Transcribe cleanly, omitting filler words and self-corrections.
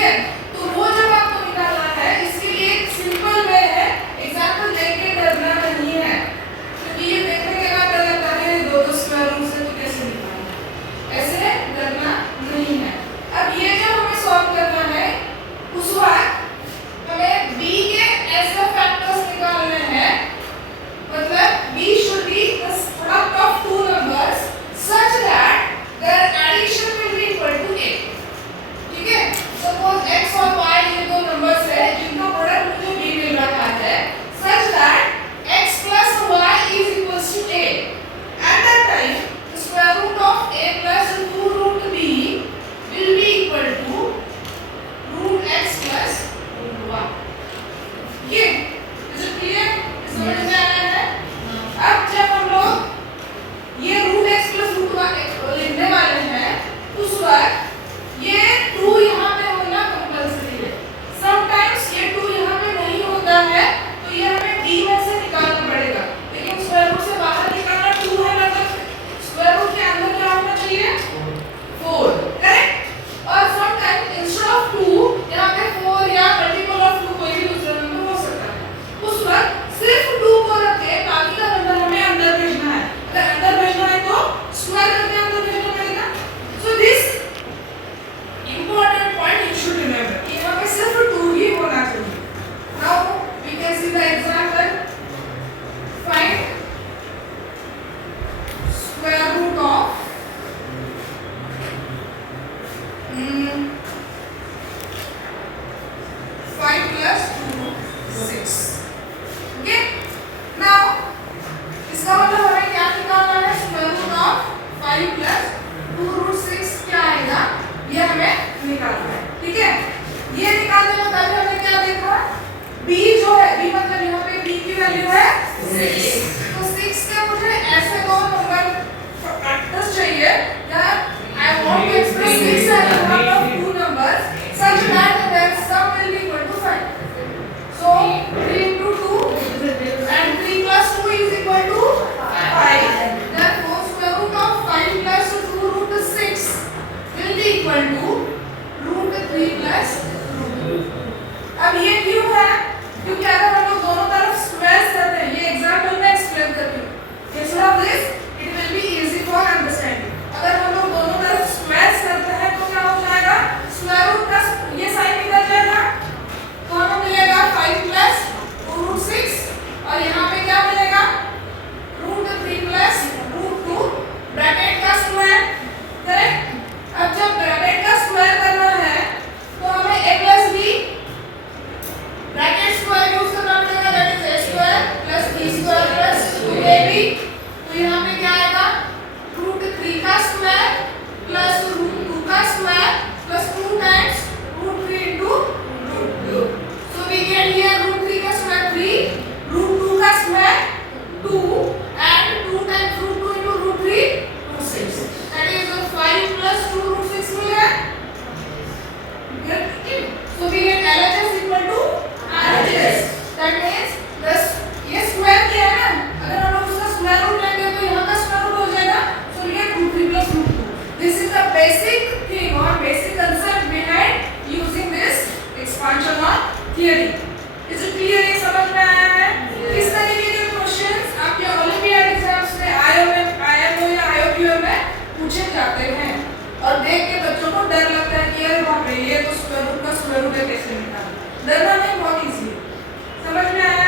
है। तो वो जब आपको निकालना है, इसके लिए एक सिंपल वे है, एग्जांपल देके डरना नहीं है, क्योंकि ये देखने के बाद डर लगता है दो दो स्क्वायर रूट से तो कैसे निकालना, ऐसे डरना नहीं है। अब ये जब हमें सॉल्व करना है, उस वक्त हमें b के ऐसे फैक्टर्स निकालने हैं, मतलब b should be the product of two numbers such that their addition will be equal to a। ठीक है, सपोज x और y ये दो नंबर्स है जिनका प्रोडक्ट मुझे b मिल रहा है, such that x plus y is equals to a। At that time the square root of a plus 2 root b will be equal to root x plus root y। ये is it clear? समझ में आया है? अब जब हम लोग ये root x plus root y लिखने वाले हैं, उस वक्त ये 2 यहाँ पे होना कंपल्सरी है। समटाइम्स ये 2 यहाँ पे नहीं होता है, तो ये हमें d में से निकालना पड़ेगा, लेकिन स्क्वायर रूट से बाहर निकालना 2 है, मतलब स्क्वायर रूट के अंदर क्या होना चाहिए? 4, करेक्ट। और समटाइम्स इंस्टेड ऑफ 2 यहाँ पे 4 या मल्टीपल ऑफ 2 कोई भी दूसरा नंबर हो सकता है, उस वक्त सिर्फ 2 को रख के बाकी का नंबर हमें अंदर भेजना है। अगर अंदर भेजना है तो स्क्वायर करके अंदर भेजना पड़ेगा। So this important point you should remember कि यहाँ पे सिर्फ 2 ही होना चाहिए। Now we can see the example, find square root of 5 plus 2 6। Okay, now इसका मतलब हमें क्या निकालना है? Square root of 5 plus 2 root 6 क्या आएगा, ये हमें निकालना है। ठीक है, ये निकालने में पहले हमें क्या देखा? b जो है, b मतलब यहाँ पे b की वैल्यू है 6, तो 6 के मुझे ऐसे दो नंबर फैक्टर्स चाहिए, या I want to express 6 as a part of two numbers such that their sum will be equal to 5। so 3 into 2 and 3 plus 2 is equal to 5। Therefore square root of 5 plus 2 root 6 will be equal to root 3 plus root 2। अब ये क्यों है? क्योंकि अगर हम लोग दोनों तरफ स्क्वायर करते हैं, ये एग्जांपल में एक्सप्लेन करती हूँ, instead of this it will be easy for understanding। अगर हम लोग दोनों तरफ स्क्वायर करते हैं तो क्या हो जाएगा? स्क्वायर रूट का ये साइन निकल जाएगा, तो हमें मिलेगा 5 प्लस 2 रूट 6 और यहाँ पे क्या मिलेगा? रूट 3 प्लस रूट 2 ब्रैकेट का स्क्वायर, करेक्ट। अब जब ब्रैकेट का स्क्वायर करना है तो हमें a plus b bracket square use करना पड़ेगा, that is a square plus b square plus 2ab। तो यहाँ पे क्या आएगा? रूट 3 का स्क्वायर प्लस रूट 2 का square plus 2 times root 3 into root 2। So we get here root 3 का स्क्वायर 3, root 2 का square 2 and 2 times root 2 into root 3 root 6। That is 5 plus 2 root 6 मिल गया। So we get LHS equal to RHS। That means this ये square क्या है ना, अगर हम लोग उसका स्क्वायर रूट लेंगे तो यहाँ का स्क्वायर रूट हो जाएगा। So we get root 3 plus root 2। This is the basic thing or basic concept behind using this expansion of theory। Is it clear? ये समझ में आया है? इस तरीके के क्वेश्चंस आपके ओलंपियाड एग्जाम्स में IMO या IOQM में पूछे जाते हैं, और देख के बच्चों को डर लगता है कि अरे बाप रे, ये तो स्क्वायर रूट का स्क्वायर रूट कैसे निकालना। डरना नहीं, बहुत इजी है। समझ में आया?